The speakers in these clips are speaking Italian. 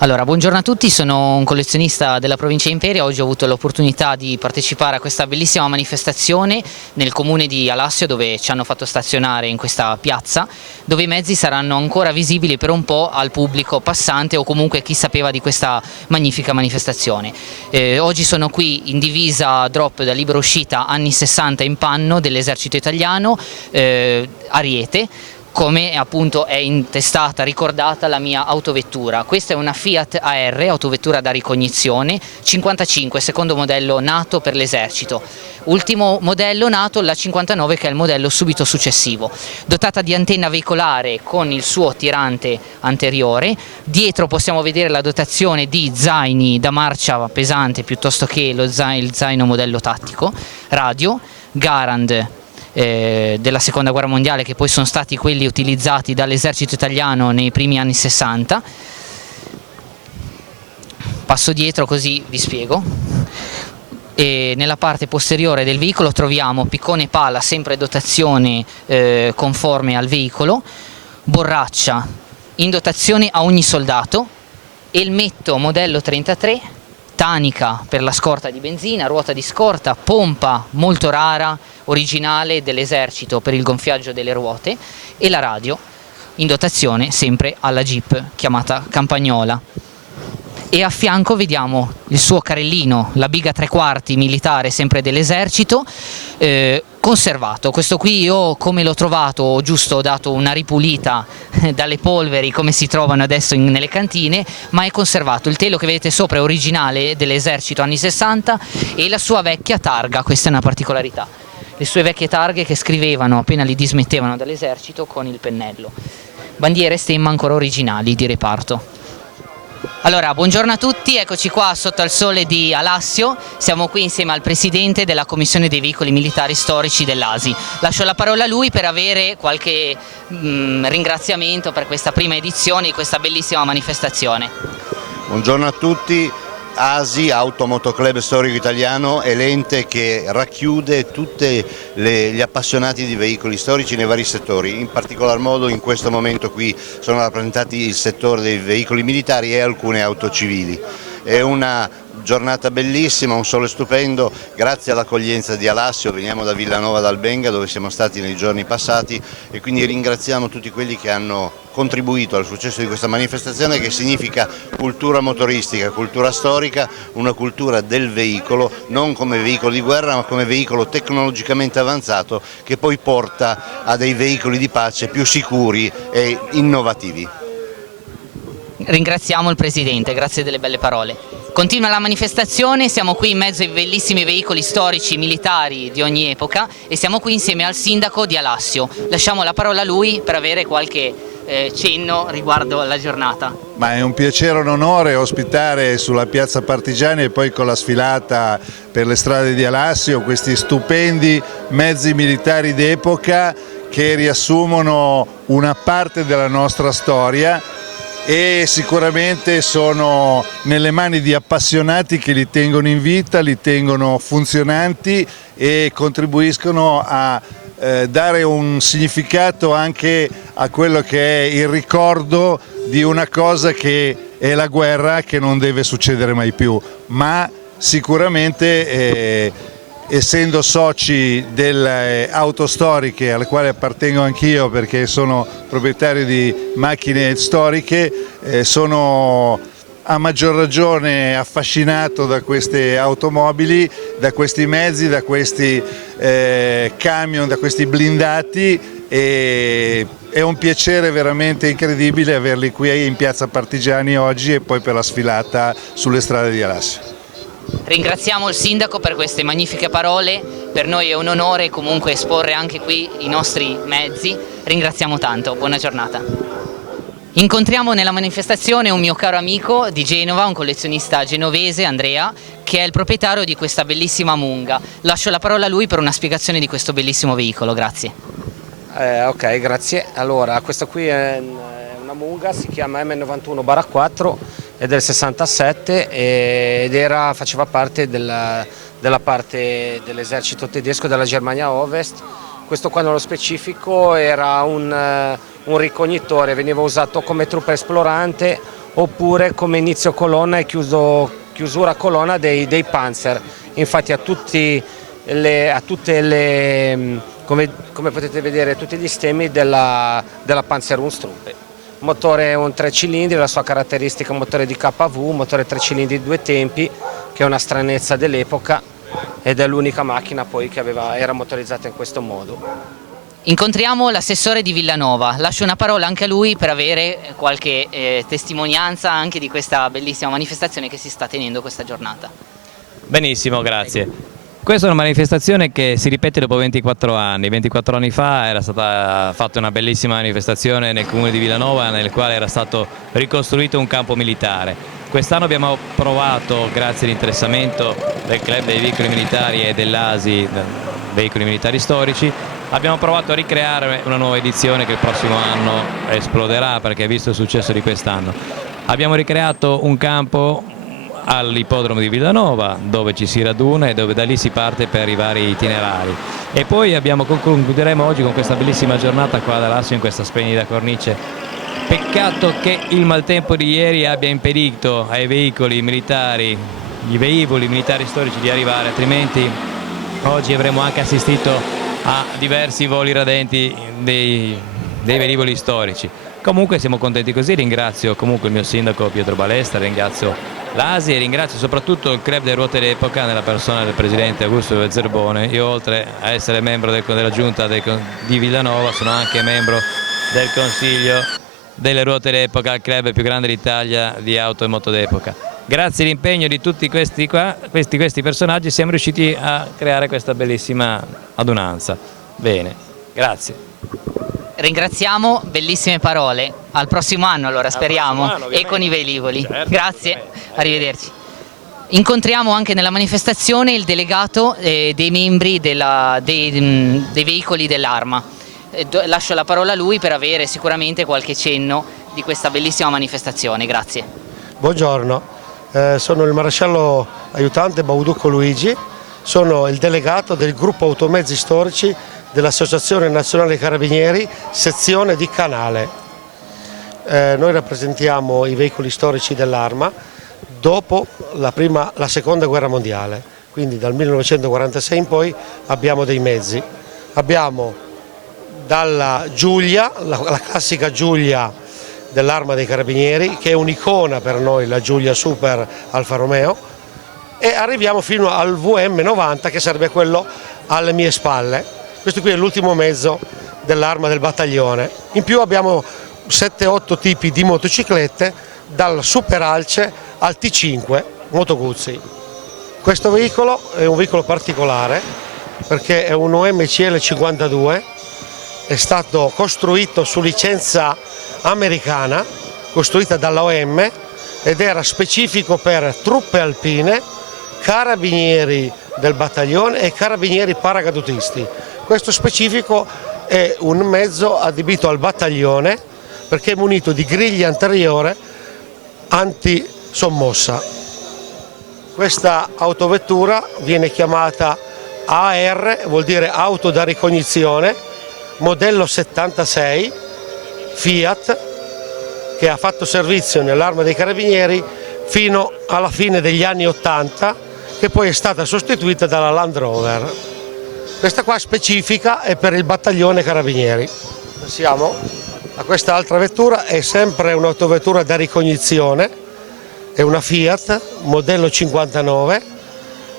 Allora, buongiorno a tutti, sono un collezionista della provincia di Imperia. Oggi ho avuto l'opportunità di partecipare a questa bellissima manifestazione nel comune di Alassio, dove ci hanno fatto stazionare in questa piazza, dove i mezzi saranno ancora visibili per un po' al pubblico passante o comunque chi sapeva di questa magnifica manifestazione. Oggi sono qui in divisa drop da libera uscita anni 60 in panno dell'esercito italiano, Ariete, come appunto è intestata, ricordata la mia autovettura. Questa è una Fiat AR, autovettura da ricognizione, 55, secondo modello nato per l'esercito. Ultimo modello nato, la 59, che è il modello subito successivo. Dotata di antenna veicolare con il suo tirante anteriore. Dietro possiamo vedere la dotazione di zaini da marcia pesante piuttosto che il zaino modello tattico, radio, Garand della seconda guerra mondiale, che poi sono stati quelli utilizzati dall'esercito italiano nei primi anni 60. Passo dietro così vi spiego. E nella parte posteriore del veicolo troviamo piccone e pala, sempre dotazione conforme al veicolo, borraccia in dotazione a ogni soldato, elmetto modello 33, tanica per la scorta di benzina, ruota di scorta, pompa molto rara, originale dell'esercito per il gonfiaggio delle ruote, e la radio in dotazione sempre alla Jeep chiamata Campagnola. E a fianco vediamo il suo carrellino, la biga 3/4 militare sempre dell'esercito, conservato. Questo qui io come l'ho trovato, ho giusto dato una ripulita dalle polveri come si trovano adesso nelle cantine, ma è conservato. Il telo che vedete sopra è originale dell'esercito anni 60 e la sua vecchia targa, questa è una particolarità. Le sue vecchie targhe che scrivevano appena li dismettevano dall'esercito con il pennello. Bandiere e stemma ancora originali di reparto. Allora, buongiorno a tutti, eccoci qua sotto al sole di Alassio, siamo qui insieme al presidente della Commissione dei Veicoli Militari Storici dell'ASI. Lascio la parola a lui per avere qualche ringraziamento per questa prima edizione di questa bellissima manifestazione. Buongiorno a tutti, ASI, Automoto Club Storico Italiano, è l'ente che racchiude tutti gli appassionati di veicoli storici nei vari settori. In particolar modo in questo momento qui sono rappresentati il settore dei veicoli militari e alcune auto civili. È una giornata bellissima, un sole stupendo, grazie all'accoglienza di Alassio. Veniamo da Villanova d'Albenga, dove siamo stati nei giorni passati, e quindi ringraziamo tutti quelli che hanno contribuito al successo di questa manifestazione, che significa cultura motoristica, cultura storica, una cultura del veicolo, non come veicolo di guerra ma come veicolo tecnologicamente avanzato, che poi porta a dei veicoli di pace più sicuri e innovativi. Ringraziamo il Presidente, grazie delle belle parole. Continua la manifestazione, siamo qui in mezzo ai bellissimi veicoli storici militari di ogni epoca e siamo qui insieme al sindaco di Alassio. Lasciamo la parola a lui per avere qualche cenno riguardo alla giornata. Ma è un piacere e un onore ospitare sulla piazza Partigiani e poi con la sfilata per le strade di Alassio questi stupendi mezzi militari d'epoca che riassumono una parte della nostra storia e sicuramente sono nelle mani di appassionati che li tengono in vita, li tengono funzionanti e contribuiscono a dare un significato anche a quello che è il ricordo di una cosa che è la guerra, che non deve succedere mai più, ma sicuramente essendo soci delle auto storiche alle quali appartengo anch'io perché sono proprietario di macchine storiche, sono a maggior ragione affascinato da queste automobili, da questi mezzi, da questi camion, da questi blindati, e è un piacere veramente incredibile averli qui in piazza Partigiani oggi e poi per la sfilata sulle strade di Alassio. Ringraziamo il sindaco per queste magnifiche parole, per noi è un onore comunque esporre anche qui i nostri mezzi, ringraziamo tanto, buona giornata. Incontriamo nella manifestazione un mio caro amico di Genova, un collezionista genovese, Andrea, che è il proprietario di questa bellissima Munga. Lascio la parola a lui per una spiegazione di questo bellissimo veicolo, grazie. Ok, grazie. Allora, questa qui è una Munga, si chiama M91-4, è del 67 ed faceva parte della parte dell'esercito tedesco della Germania Ovest. Questo qua nello specifico era un ricognitore, veniva usato come truppa esplorante oppure come inizio colonna e chiusura colonna dei Panzer. Infatti a tutte le, come potete vedere, tutti gli stemmi della Panzerungstruppe. Motore un 3 cilindri, la sua caratteristica motore di KV, motore 3 cilindri di 2 tempi, che è una stranezza dell'epoca ed è l'unica macchina poi che era motorizzata in questo modo. Incontriamo l'assessore di Villanova, lascio una parola anche a lui per avere qualche testimonianza anche di questa bellissima manifestazione che si sta tenendo questa giornata. Benissimo, grazie. Questa è una manifestazione che si ripete dopo 24 anni. 24 anni fa era stata fatta una bellissima manifestazione nel comune di Villanova nel quale era stato ricostruito un campo militare. Quest'anno abbiamo provato, grazie all'interessamento del Club dei Veicoli Militari e dell'ASI, Veicoli Militari Storici, abbiamo provato a ricreare una nuova edizione che il prossimo anno esploderà perché visto il successo di quest'anno. Abbiamo ricreato un campo all'ippodromo di Villanova dove ci si raduna e dove da lì si parte per i vari itinerari e poi concluderemo oggi con questa bellissima giornata qua ad Alassio in questa splendida cornice. Peccato che il maltempo di ieri abbia impedito ai veicoli militari, gli velivoli militari storici di arrivare, altrimenti oggi avremmo anche assistito a diversi voli radenti dei velivoli storici. Comunque siamo contenti così, ringrazio comunque il mio sindaco Pietro Balestra, ringrazio l'ASI e ringrazio soprattutto il Club delle Ruote d'Epoca nella persona del presidente Augusto Zerbone. Io oltre a essere membro della giunta di Villanova sono anche membro del consiglio delle Ruote d'Epoca, il club più grande d'Italia di auto e moto d'epoca. Grazie all'impegno di tutti questi personaggi siamo riusciti a creare questa bellissima adunanza. Bene, grazie. Ringraziamo, bellissime parole, al prossimo anno allora speriamo e con i velivoli, certo. Grazie, arrivederci. Incontriamo anche nella manifestazione il delegato dei membri dei veicoli dell'Arma, lascio la parola a lui per avere sicuramente qualche cenno di questa bellissima manifestazione, grazie. Buongiorno, Sono il maresciallo aiutante Bauducco Luigi, sono il delegato del gruppo automezzi storici dell'Associazione Nazionale Carabinieri, sezione di Canale. Noi rappresentiamo i veicoli storici dell'Arma dopo la seconda guerra mondiale, quindi dal 1946 in poi abbiamo dei mezzi. Abbiamo dalla Giulia, la classica Giulia dell'Arma dei Carabinieri, che è un'icona per noi, la Giulia Super Alfa Romeo, e arriviamo fino al VM90, che sarebbe quello alle mie spalle. Questo qui è l'ultimo mezzo dell'Arma del battaglione. In più abbiamo 7-8 tipi di motociclette, dal Super Alce al T5 Moto Guzzi. Questo veicolo è un veicolo particolare perché è un OMCL 52, è stato costruito su licenza americana, costruita dalla OM, ed era specifico per truppe alpine, carabinieri del battaglione e carabinieri paracadutisti. Questo specifico è un mezzo adibito al battaglione perché è munito di griglia anteriore anti-sommossa. Questa autovettura viene chiamata AR, vuol dire auto da ricognizione, modello 76, Fiat, che ha fatto servizio nell'Arma dei Carabinieri fino alla fine degli anni 80, che poi è stata sostituita dalla Land Rover. Questa qua specifica è per il battaglione Carabinieri. Passiamo a questa altra vettura, è sempre un'autovettura da ricognizione, è una Fiat modello 59,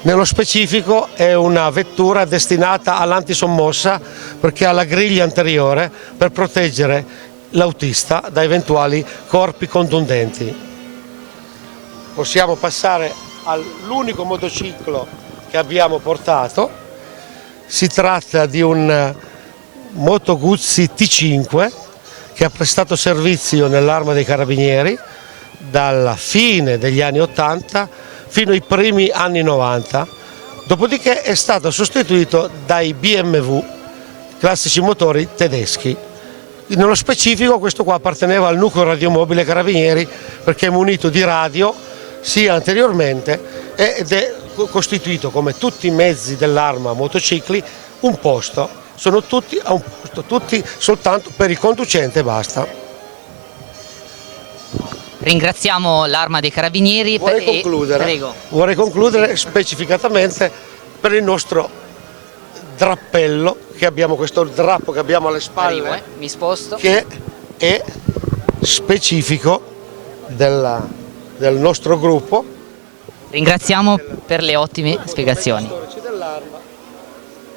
nello specifico è una vettura destinata all'antisommossa perché ha la griglia anteriore per proteggere l'autista da eventuali corpi contundenti. Possiamo passare all'unico motociclo che abbiamo portato, si tratta di un Moto Guzzi T5 che ha prestato servizio nell'Arma dei Carabinieri dalla fine degli anni 80 fino ai primi anni 90, dopodiché è stato sostituito dai BMW, classici motori tedeschi. Nello specifico questo qua apparteneva al nucleo radiomobile Carabinieri perché è munito di radio sia anteriormente ed è costituito, come tutti i mezzi dell'Arma motocicli, un posto. Sono tutti a un posto, tutti soltanto per il conducente e basta. Ringraziamo l'Arma dei Carabinieri. Vorrei concludere specificatamente per il nostro drappello, che abbiamo questo drappo che abbiamo alle spalle, mi sposto, che è specifico del nostro gruppo. Ringraziamo per le ottime spiegazioni.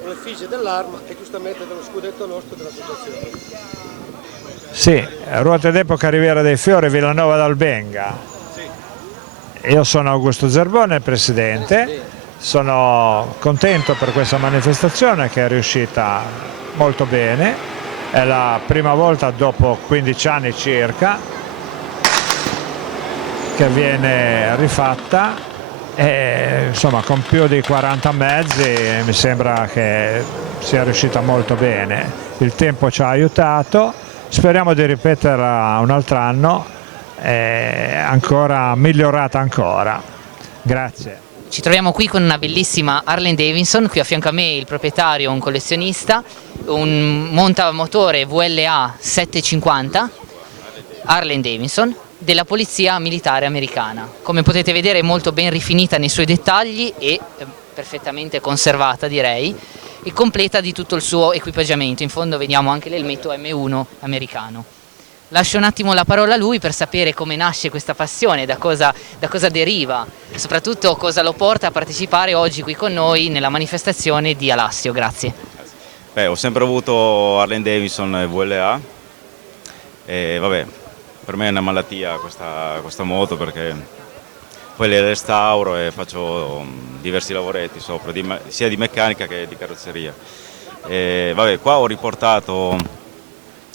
L'effigie dell'Arma e giustamente dello scudetto nostro dell'associazione. Sì, Ruote d'Epoca Riviera dei Fiori, Villanova d'Albenga. Io sono Augusto Zerbone, il presidente, sono contento per questa manifestazione che è riuscita molto bene, è la prima volta dopo 15 anni circa che viene rifatta. E, insomma, con più di 40 mezzi mi sembra che sia riuscita molto bene, il tempo ci ha aiutato, speriamo di ripeterla un altro anno, ancora migliorata ancora. Grazie. Ci troviamo qui con una bellissima Harley Davidson, qui a fianco a me il proprietario, un collezionista, un montamotore VLA 750 Harley Davidson della Polizia Militare Americana. Come potete vedere è molto ben rifinita nei suoi dettagli e perfettamente conservata, direi, e completa di tutto il suo equipaggiamento. In fondo vediamo anche l'elmetto M1 americano. Lascio un attimo la parola a lui per sapere come nasce questa passione, da cosa deriva e soprattutto cosa lo porta a partecipare oggi qui con noi nella manifestazione di Alassio. Grazie. Ho sempre avuto Harley Davidson VLA e vabbè, per me è una malattia questa moto perché poi le restauro e faccio diversi lavoretti sopra, sia di meccanica che di carrozzeria. Vabbè, qua ho riportato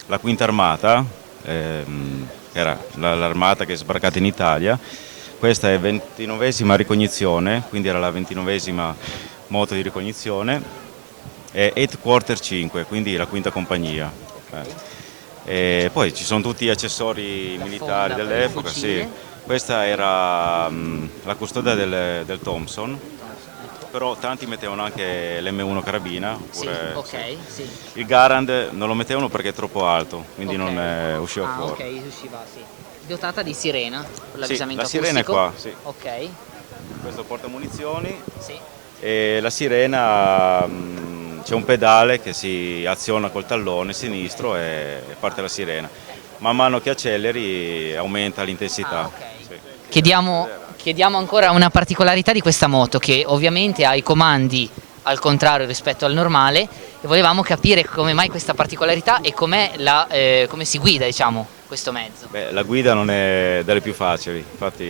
la quinta armata, che era l'armata che è sbarcata in Italia. Questa è 29esima ricognizione, quindi era la 29esima moto di ricognizione, e 8 Quarter 5, quindi la quinta compagnia. E poi ci sono tutti gli accessori militari dell'epoca, sì, Questa era la custodia del Thompson, però tanti mettevano anche l'M1 carabina, oppure, sì, ok, sì. il Garand non lo mettevano perché è troppo alto, quindi Ok. non usciva fuori. Ok, usciva, sì. Dotata di sirena per Sì, l'avvisamento la sirena è acustico. qua, sì. Ok, Questo porta munizioni sì. e la sirena c'è un pedale che si aziona col tallone sinistro e parte la sirena. Man mano che acceleri aumenta l'intensità. Ah, ok. Sì. Chiediamo ancora una particolarità di questa moto che ovviamente ha i comandi al contrario rispetto al normale e volevamo capire come mai questa particolarità e come si guida, diciamo, questo mezzo. Beh, la guida non è delle più facili, infatti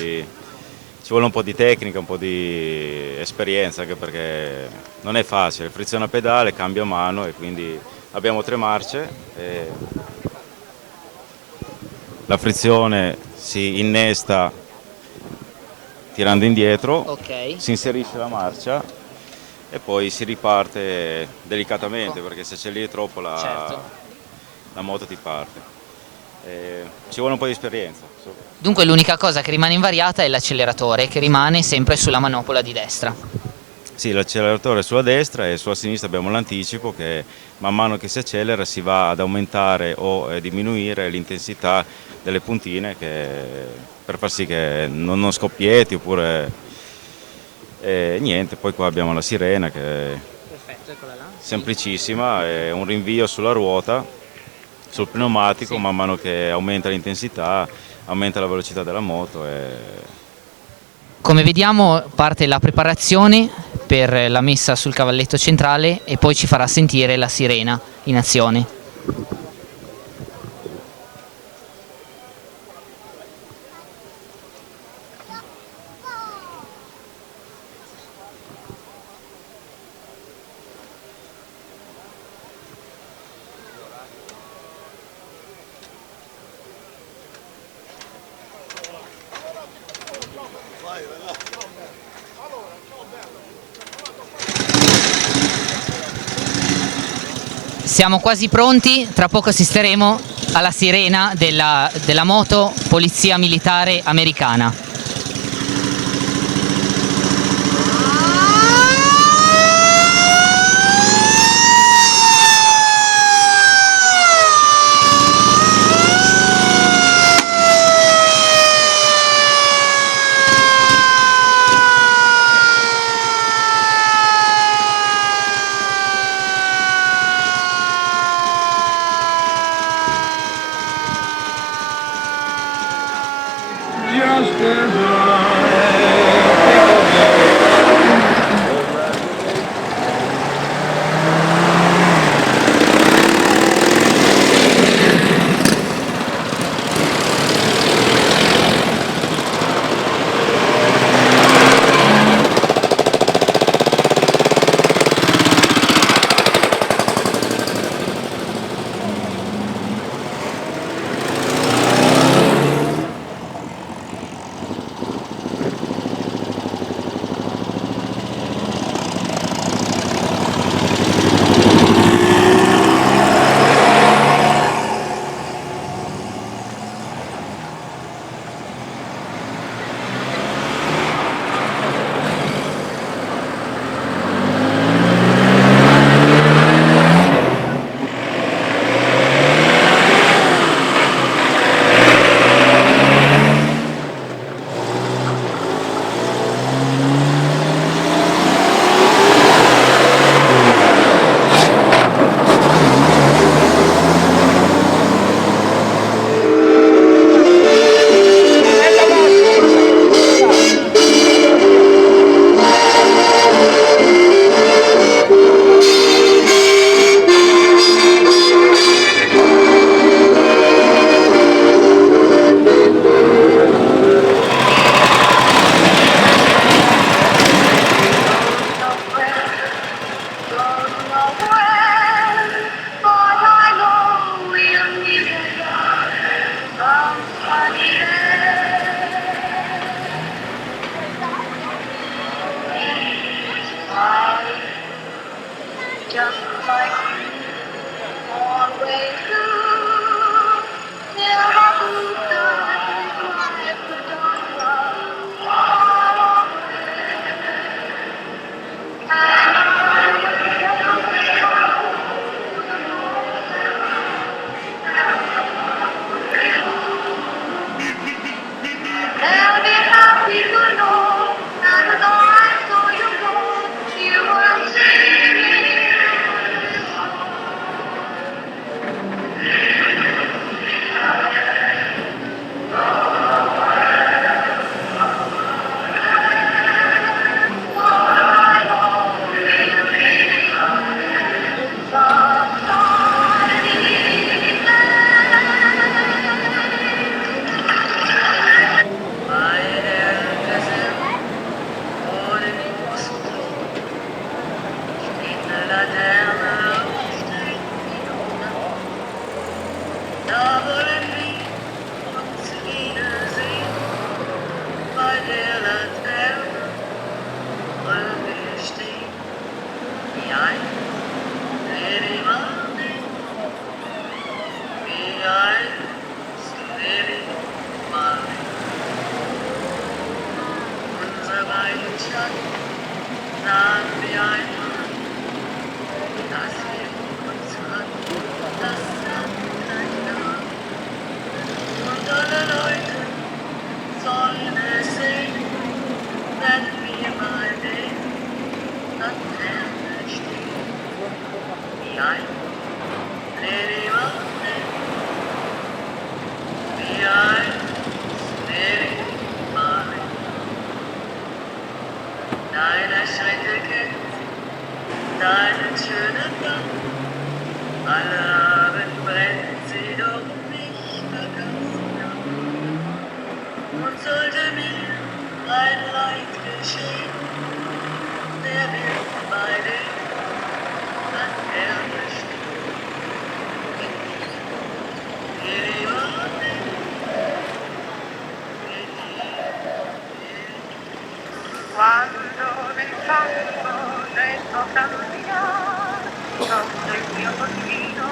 ci vuole un po' di tecnica, un po' di esperienza, anche perché non è facile, friziona a pedale, cambia mano e quindi abbiamo 3 marce. E la frizione si innesta tirando indietro, Ok. si inserisce la marcia e poi si riparte delicatamente perché se acceleri troppo Certo. la moto ti parte. Ci vuole un po' di esperienza. Dunque l'unica cosa che rimane invariata è l'acceleratore che rimane sempre sulla manopola di destra. Sì, l'acceleratore è sulla destra e sulla sinistra abbiamo l'anticipo che man mano che si accelera si va ad aumentare o diminuire l'intensità delle puntine per far sì che non scoppietti oppure niente. Poi qua abbiamo la sirena che è Perfetto, eccola là. semplicissima, è un rinvio sulla ruota, sul pneumatico, Sì. man mano che aumenta l'intensità, aumenta la velocità della moto. Come vediamo parte la preparazione per la messa sul cavalletto centrale e poi ci farà sentire la sirena in azione. Siamo quasi pronti, tra poco assisteremo alla sirena della moto Polizia Militare Americana. Quando nel fango del tuo camminare sotto il mio bottino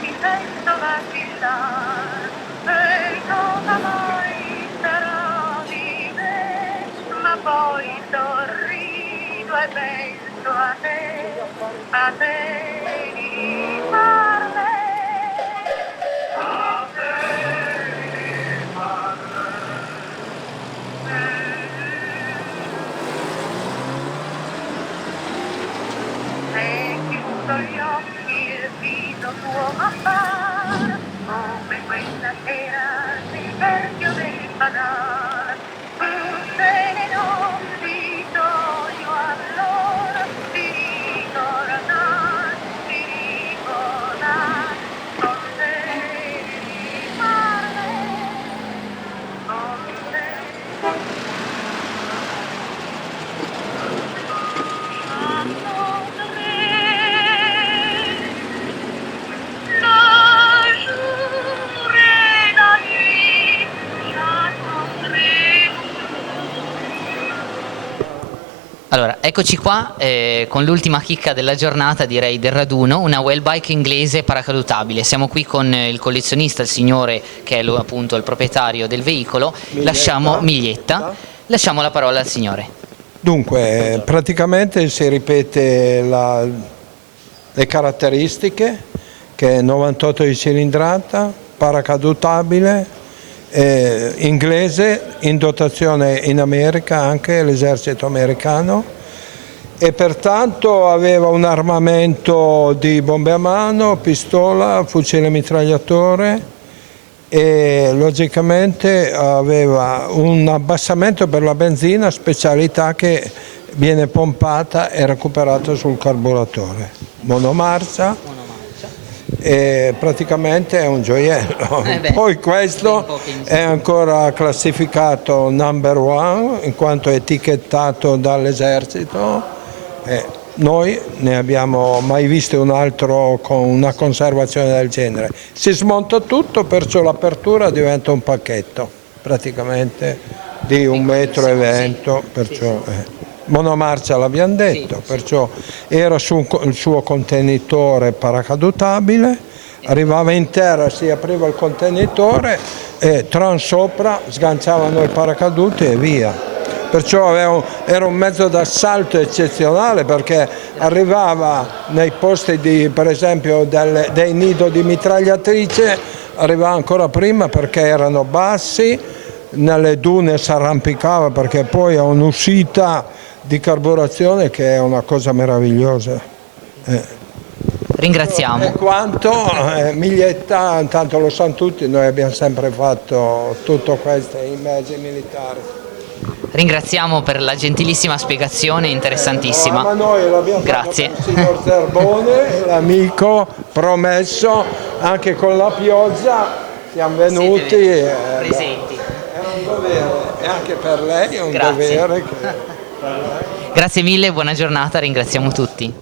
mi sento vacillare e cosa mai sarà di me, ma poi sorrido e penso a te di farle. Se chiudo gli occhi il viso tuo m'appare come quella sera nel cerchio del fanale. Se ne non ti sogno allora ti ricordar con te di farle, con te. Allora, eccoci qua con l'ultima chicca della giornata, direi del raduno, una whale bike inglese paracadutabile. Siamo qui con il collezionista, il signore che è appunto il proprietario del veicolo, Miglietta. Lasciamo la parola al signore. Dunque, praticamente si ripete le caratteristiche, che è 98 di cilindrata, paracadutabile, inglese, in dotazione in America anche l'esercito americano, e pertanto aveva un armamento di bombe a mano, pistola, fucile mitragliatore, e logicamente aveva un abbassamento per la benzina, specialità che viene pompata e recuperata sul carburatore. Monomarcia. E praticamente è un gioiello. Poi questo è ancora classificato number one in quanto etichettato dall'esercito. Noi ne abbiamo mai visto un altro con una conservazione del genere. Si smonta tutto, perciò l'apertura diventa un pacchetto praticamente di 1,20 m, perciò monomarcia l'abbiamo detto, perciò era su il suo contenitore paracadutabile, arrivava in terra, si apriva il contenitore e sopra sganciavano il paracadute e via. Perciò era un mezzo d'assalto eccezionale, perché arrivava nei posti per esempio dei nido di mitragliatrice, arrivava ancora prima perché erano bassi, nelle dune si arrampicava perché poi ha un'uscita di carburazione che è una cosa meravigliosa. Ringraziamo. E quanto Miglietta, intanto lo sanno tutti, noi abbiamo sempre fatto tutto questo in mezzi militari. Ringraziamo per la gentilissima spiegazione, interessantissima. Ma noi l'abbiamo Grazie. fatto con il signor Zerbone, l'amico promesso, anche con la pioggia siamo venuti. Presenti. Era un dovere, e anche per lei è un dovere. Grazie mille, buona giornata, ringraziamo tutti.